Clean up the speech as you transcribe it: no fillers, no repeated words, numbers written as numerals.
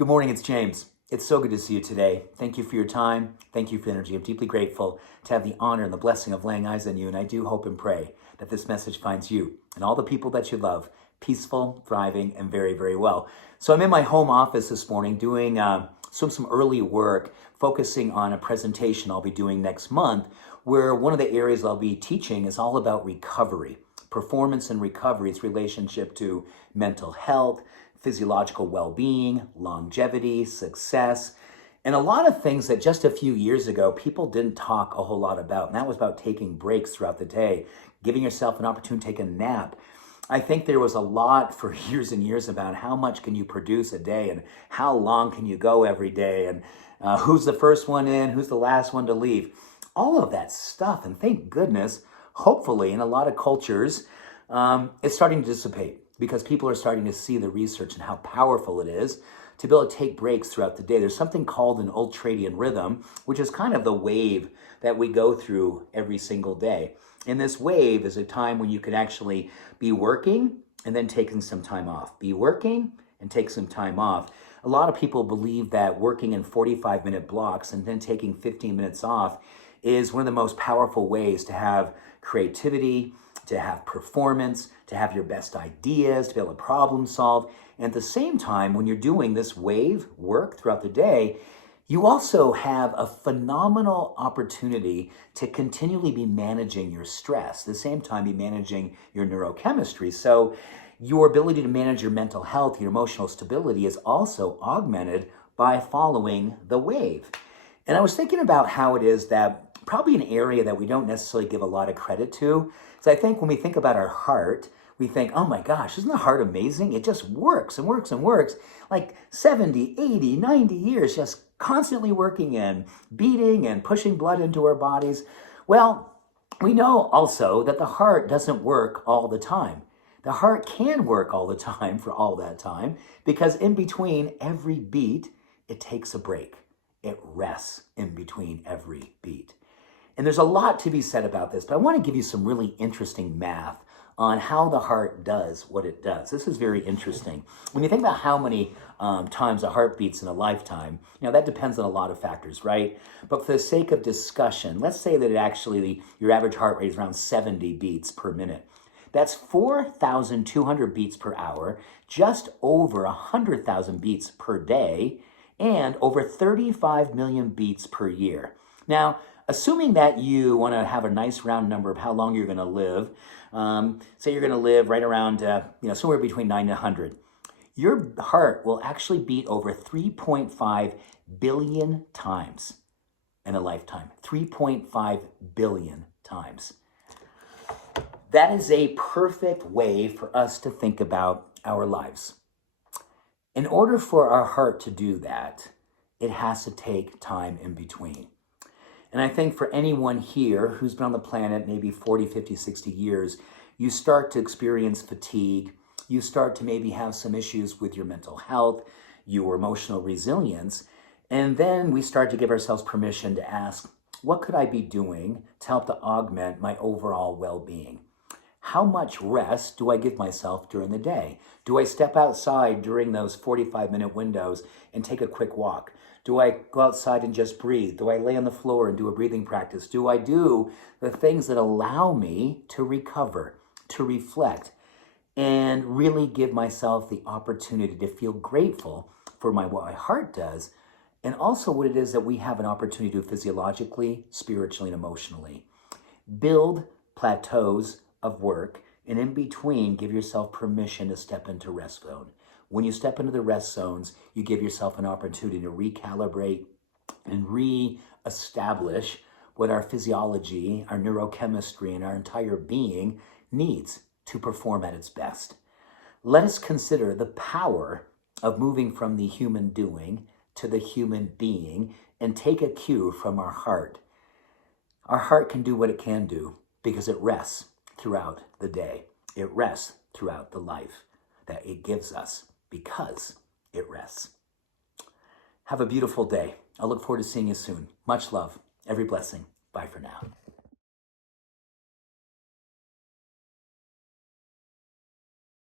Good morning, it's James. It's so good to see you today. Thank you for your time. Thank you for your energy. I'm deeply grateful to have the honor and the blessing of laying eyes on you, and I do hope and pray that this message finds you and all the people that you love peaceful, thriving, and very, very well. So I'm in my home office this morning doing some early work, focusing on a presentation I'll be doing next month, where one of the areas I'll be teaching is all about recovery. Performance and recovery, its relationship to mental health, physiological well-being, longevity, success, and a lot of things that just a few years ago people didn't talk a whole lot about. And that was about taking breaks throughout the day, giving yourself an opportunity to take a nap. I think there was a lot for years and years about how much can you produce a day and how long can you go every day and who's the first one in, who's the last one to leave. All of that stuff, and thank goodness, hopefully in a lot of cultures, it's starting to dissipate because people are starting to see the research and how powerful it is to be able to take breaks throughout the day. There's something called an Ultradian rhythm, which is kind of the wave that we go through every single day. And this wave is a time when you can actually be working and then taking some time off. Be working and take some time off. A lot of people believe that working in 45-minute blocks and then taking 15 minutes off is one of the most powerful ways to have creativity, to have performance, to have your best ideas, to be able to problem solve. And at the same time, when you're doing this wave work throughout the day, you also have a phenomenal opportunity to continually be managing your stress. At the same time, be managing your neurochemistry. So your ability to manage your mental health, your emotional stability is also augmented by following the wave. And I was thinking about how it is that probably an area that we don't necessarily give a lot of credit to. So I think when we think about our heart, we think, oh my gosh, isn't the heart amazing? It just works and works and works. Like 70, 80, 90 years just constantly working and beating and pushing blood into our bodies. Well, we know also that the heart doesn't work all the time. The heart can work all the time for all that time because in between every beat, it takes a break. It rests in between every beat. And there's a lot to be said about this, but I want to give you some really interesting math on how the heart does what it does. This is very interesting. When you think about how many times a heart beats in a lifetime, that depends on a lot of factors, right? But for the sake of discussion, let's say that your average heart rate is around 70 beats per minute. That's 4,200 beats per hour, just over 100,000 beats per day, and over 35 million beats per year. Now, assuming that you want to have a nice round number of how long you're going to live, say you're going to live right around, somewhere between 90 and 100, your heart will actually beat over 3.5 billion times in a lifetime. 3.5 billion times. That is a perfect way for us to think about our lives. In order for our heart to do that, it has to take time in between. And I think for anyone here who's been on the planet maybe 40, 50, 60 years, you start to experience fatigue. You start to maybe have some issues with your mental health, your emotional resilience. And then we start to give ourselves permission to ask, what could I be doing to help to augment my overall well-being? How much rest do I give myself during the day? Do I step outside during those 45-minute windows and take a quick walk? Do I go outside and just breathe? Do I lay on the floor and do a breathing practice? Do I do the things that allow me to recover, to reflect, and really give myself the opportunity to feel grateful for what my heart does, and also what it is that we have an opportunity to do physiologically, spiritually, and emotionally. Build plateaus of work, and in between, give yourself permission to step into rest zone. When you step into the rest zones, you give yourself an opportunity to recalibrate and re-establish what our physiology, our neurochemistry, and our entire being needs to perform at its best. Let us consider the power of moving from the human doing to the human being and take a cue from our heart. Our heart can do what it can do because it rests throughout the day. It rests throughout the life that it gives us because it rests. Have a beautiful day. I look forward to seeing you soon. Much love. Every blessing. Bye for now.